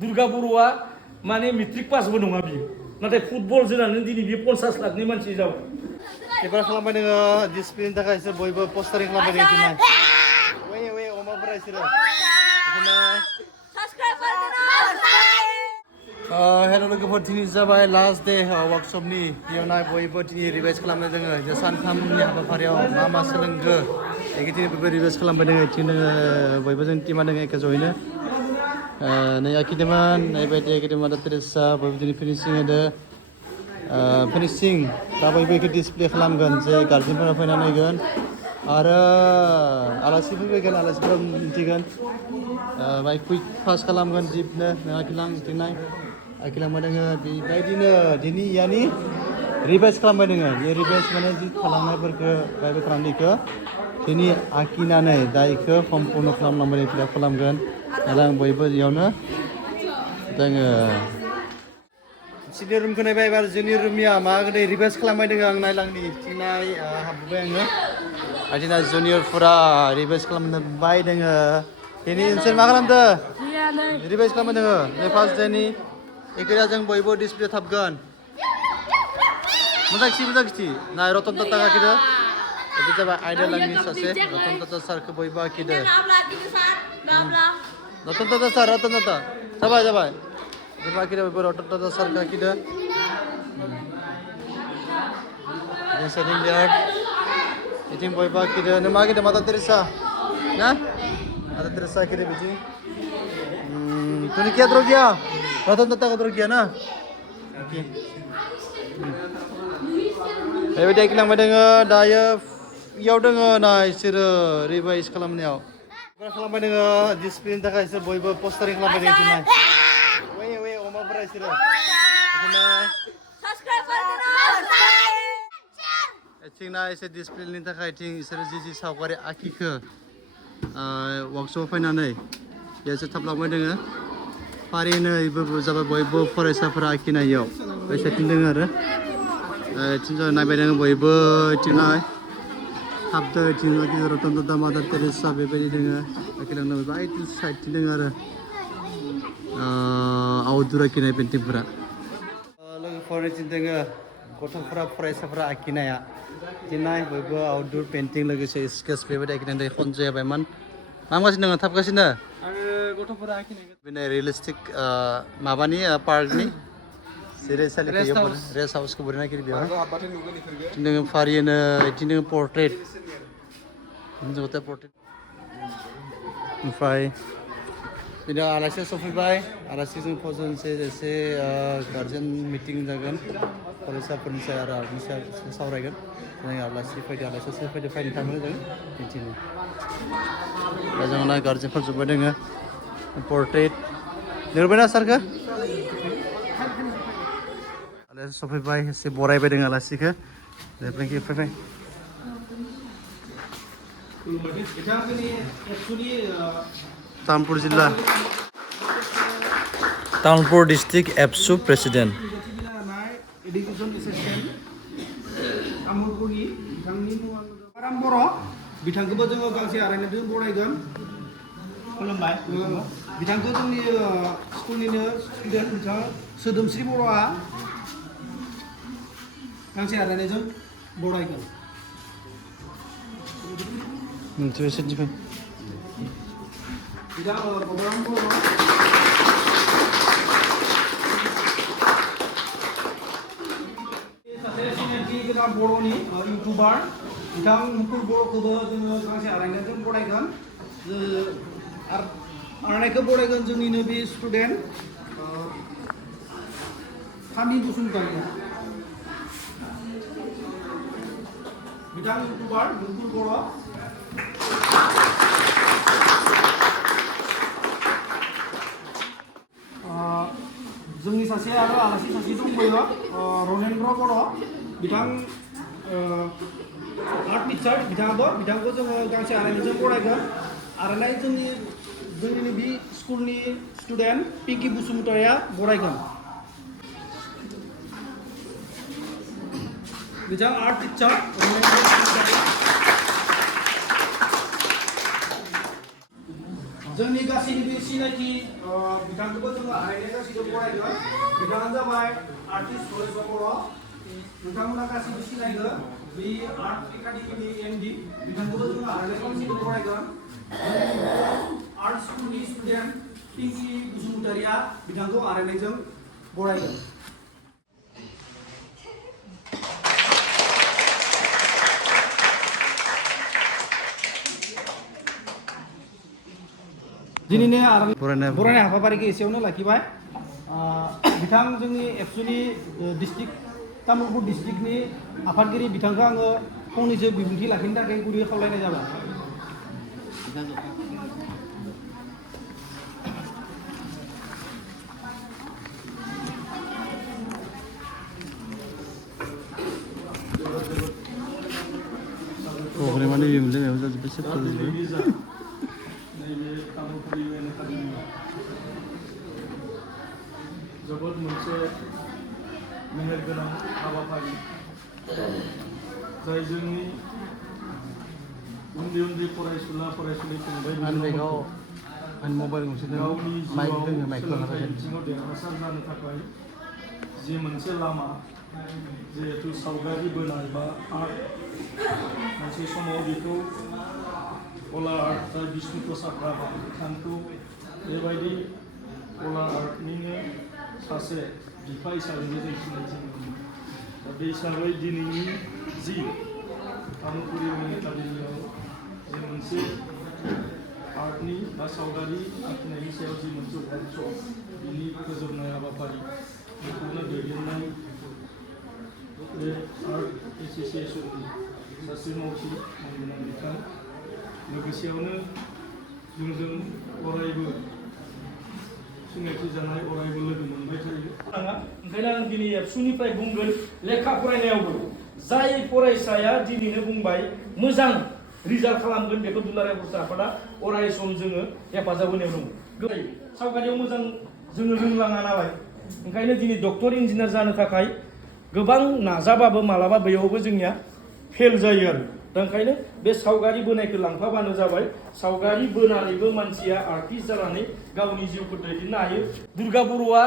दुर्गा बर'आ माने मेट्रिक पासबो नङा बियो नाथाय फुटबल जोनानै दिनै बियो 50 लाखनि मानसि जाबाय एबार खालामबाय नोङो डिसिप्लिन थाखाय इसोर बयबो पस्टारिं खालामबाय दोङो दिनै वे अमाफोरा इसोरो हेल' लोगोफोर दिनै जाबाय लास्ट डे वर्कशपनि इयुनाव बयबो दिनै रिभाइस खालामनाय दोङो जे सानथामनि हाबाफारियाव मा मा सोलोंखो बेखौ दिनै बयबो रिभाइस खालामबाय दोङो दिनै बयबो जों टिमा दोङो एखे जयैनो नै आखिदोंमोन नैबायदि आखिदोंमोन मादार तेरेसा बयबो दिनै फिनिशिं होदो फिनिशिं दा बयबो बेखौ डिसप्ले खालामगोन जे गार्जेनफोरा फैना नायगोन आरो आलासिफोर फैगोन आलासिफोरा मिथिगोन बाय कुइक पास खालामगोन जिपनो नों आखिलां मिथिनाय आखिलांबाय दोङो बेबायदिनो दिनै इयानि रिभाइस खालामबाय दोङो बे रिभाइस माने जि खालामनायफोरखौ बायबो खालामनायखौ दिनै आखिनानै दा इखौ सम्पुर्ण खालामलांबाय फिलाप खालामगोन आरो आं बयबो इयावनो जोङो सिनियर रुमखौ नायबाय एबार जोंनि रुमनिया मा गोदै रिभाइस खालामबाय दोङो आं नायलांनि थिंनाय हाबबोबाय आङो आरो दिना जुनियरफोरा रिभाइस खालामबाय दोङो दिनै नोंसोर मा खालामदो रिभाइस खालामबाय दोङो बे फार्स्ट डेनि एखेदा जों बयबो डिसप्ले थाबगोन मोजां खिथि नाय रतन टाटा आखिदो itu जाबाय आइडल आंनि सासे रतन टाटा सारखौ बयबो आखिदो रतन टाटा सार रतन टाटा जाबाय बयबो आखिदो बयबो रतन टाटा सारखौ आखिदो setting there इथिं बयबो आखिदो नों मा आखिदो मादार तेरेसा ना मादार तेरेसा आखिदो बिथिं तूने क्या ड्रॉ किया रतन टाटा को ड्रॉ किया ना ओके बेबायदि आखिलांबाय दोङो दायो इयाव दोङो ना इसोरो रिभाइस खालामनायाव एबार खालामबाय दोङो डिसिप्लिननि थाखाय इसोर बयबो पस्टारिं खालामबाय दोङो दिनै वे अमाफोरा इसोरो थिंना एसे डिसिप्लिननि थाखाय थिं इसोरो जि सावगारि आखिखो वर्कशप फैनानै बेयावसो थाबलांबाय दोङो फारिनो जाबाय बयबो फरायसाफोरा आखिनायाव बे साइडथिं दोङो आरो थिं नायबाय दोङो बयबो थिंनाय हाबदो थिं रतन टाटा मादार तेरेसा बेबायदि दोङो आखिलांनो बाय साइडथिं दोङो आरो आउटडोर आखिनाय पेन्टिंफोरा लोगोफोरनिथिं दोङो गथ'फोरा फरायसाफोरा आखिनाया दिनै बयबो आउटडोर पेन्टिं लोगोसे स्केच बेबायदि आखिनाय खनजया बायमान मावगासिनो दङ थाबगासिनो आरो गथ'फोरा आखिनाय बेनो रियेलिस्टिक माबानि पार्कनि जिरायसालि रेस्ट हाउसखौ बोरै नागिरो बेयाव दोङो फारिनो बिदिनो पर्ट्रेट जोंथ' पर्ट्रेट ओमफ्राय बिदिनो आलासिया सफैबाय आलासिजों फजनसे एसे गार्जेन मिटिं जागोन फरायसाफोरनि सायाव आरो आर्टनि सायाव सावरायगोन जों आलासि फैदो फैनो थाङो जों मिथिनो दा जोंना गार्जेनफोर जोब्बाय दोङो पर्ट्रेट लिरबायना सारखौ आलासि सफैबाय एसे बरायबाय दोङो आलासिखौ फैबाय तामुलपुर जिल्ला तामुलपुर डिस्ट्रिक्ट एबसु प्रेसिडेन्ट एडुकेसन एसिस्टेन्ट तामुलपुरनि बिथांनि मुङा राम बर' बिथांखौबो जोङो गांसे आर'नाइजों बरायगोन खुलुमबाय बिथांखौ जोंनि स्कुलनिनो स्टुडेन्ट बिथाङा सोदोमस्रि बर'आ गांसे आर'नाइजों बरायगोन बिथां बबराम बर' गोदान बर'नि इउटुबार बिथां मुकुल बर'खौबो जोङो गांसे आर'नाइजों बरायगोन आर'नाइखौ बरायगोन जोंनिनो बे स्टुडेन्ट थामि बसुमतारी बिथां इउटुबार मुकुल बर' जोंनि सासे आरो आलासि सासे दंबायो रनेन्द्र बर' बिथां आर्ट टिचार बिथांखौ जोङो गांसे आर'नाइजों बरायगोन आर'नाइ जोंनि बे स्कुलनि स्टुडेन्ट पिंकि बसुमतारिया बरायगोन बिथां आर्ट टिचार जोंनि गासैनिबो सिनायथि बिथांखौबो जोङो आरायनाय गासैबो बरायगोन बिथाङानो जाबाय आर्टिस्ट हरेश्वर बर' नोंथांमोना गासैबो सिनायगो बे आर्ट एकाडेमिनि एमडि बिथांखौबो जोङो आरायनाय गासैबो बरायगोन आर्ट स्कुलनि स्टुडेन्ट पिंकि बसुमतारिया बिथांखौ आरायनायजों बरायगोन दिनैनि बरायनाय हाबाफारिखौ एसेयावनो लाखिबाय बिथां जोंनि एबसुनि डिस्ट्रिक्ट तामुलपुर डिस्ट्रिक्टनि आफादगिरि बिथांखौ आङो फंनैसो बिबुंथि लाखिनो थाखाय गुरै खावलायनाय जाबाय जोबोद मोनसे मेहेरगोनां हाबाफारि जाय जोंनि उन्दै उन्दै फरायसुला फरायसुलि फंबाय गावनि जिउआव सोलोंथाइ बिथिङाव देरहासार जानो थाखाय जि मोनसे लामा जिहेतु सावगारि बोनाय बा आर्ट मोनसे समाव बेखौ कला आर्ट जाय बिष्णु प्रसाद राभा बिथांखौ बेबायदि कला आर्टनिनो सासे बिफा हिसाबैनो जों सिनायथि मोनो दा बे हिसाबै दिनैनि जि तामुलपुर एकाडेमियाव जि मोनसे आर्टनि बा सावगारि आखिनायनि सायाव जि मोनसे वर्कशप बिनि फोजोबनाय हाबाफारि बेखौनो दैदेननाय बे आर्ट एस'सिएशननि सासे मावथि मानगोनां बिथां लोगोसेयावनो जोंजों अरायबो सिनायथि जानाय अरायबो लोगो मोनबाय थायो ओंखायनो आं दिनै एबसुनिफ्राय बुंगोन लेखा फरायनायावबो जाय फरायसाया दिनैनो बुंबाय मोजां रिजाल्ट खालामगोन बेखौ दुलाराय बर' आफादा अराय सम जोङो हेफाजाब होनायाव दङ सावगारियाव मोजां जोङो रोंलाङा नालाय ओंखायनो दिनै डक्टर इन्जिनियार जानो थाखाय गोबां नाजाबाबो मालाबा बेयावबो जोंनिया फेल जायो आरो दा ओंखायनो बे सावगारि बोनायखौ लांफाबानो जाबाय सावगारि बोनानैबो मानसिया आर्टिस्ट जानानै गावनि जिउखौ दैदेननो हायो दुर्गा बर'आ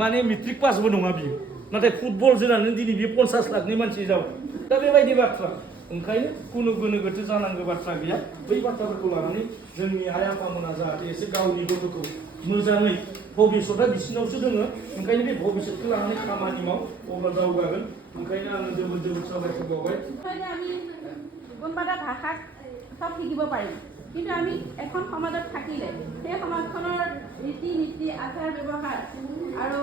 माने मेट्रिक पासबो नङा बियो नाथाय फुटबल जोनानै दिनै बियो 50 लाखनि मानसि जाबाय दा बेबायदि बाथ्रा ओंखायनो खुनु गोनो गोथो जानांगौ बाथ्रा गैया बै बाथ्राफोरखौ लानानै जोंनि आइ आफामोना जाहाथे एसे गावनि गथ'खौ मोजाङै भबिसतआ बिसिनावसो दोङो ओंखायनो बे भबिसतखौ लानानै खामानि माव अब्ला दावगागोन ओंखायनो आङो जोबोद जोबोद साबायखर बावबाय আমি কোনোবা এটা ভাষাত সব শিকিব পাৰিম কিন্তু আমি এখন সমাজত থাকিলে সেই সমাজখনৰ ৰীতি নীতি আচাৰ ব্যৱহাৰ আৰু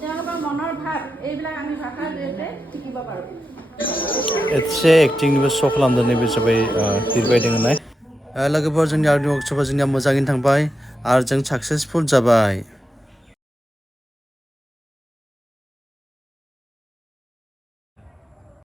তেওঁলোকৰ মনৰ ভাৱ এইবিলাক আমি ভাষাৰ জৰিয়তে শিকিব পাৰোঁ एसे एक्टिंनिबो श' खालामदों नैबे जाबाय लिरबायदों होननाय लोगोफोर जोंनि आर्टनि वर्कशपआ जोंनिया मोजाङैनो थांबाय आरो जों साक्सेसफुल जाबाय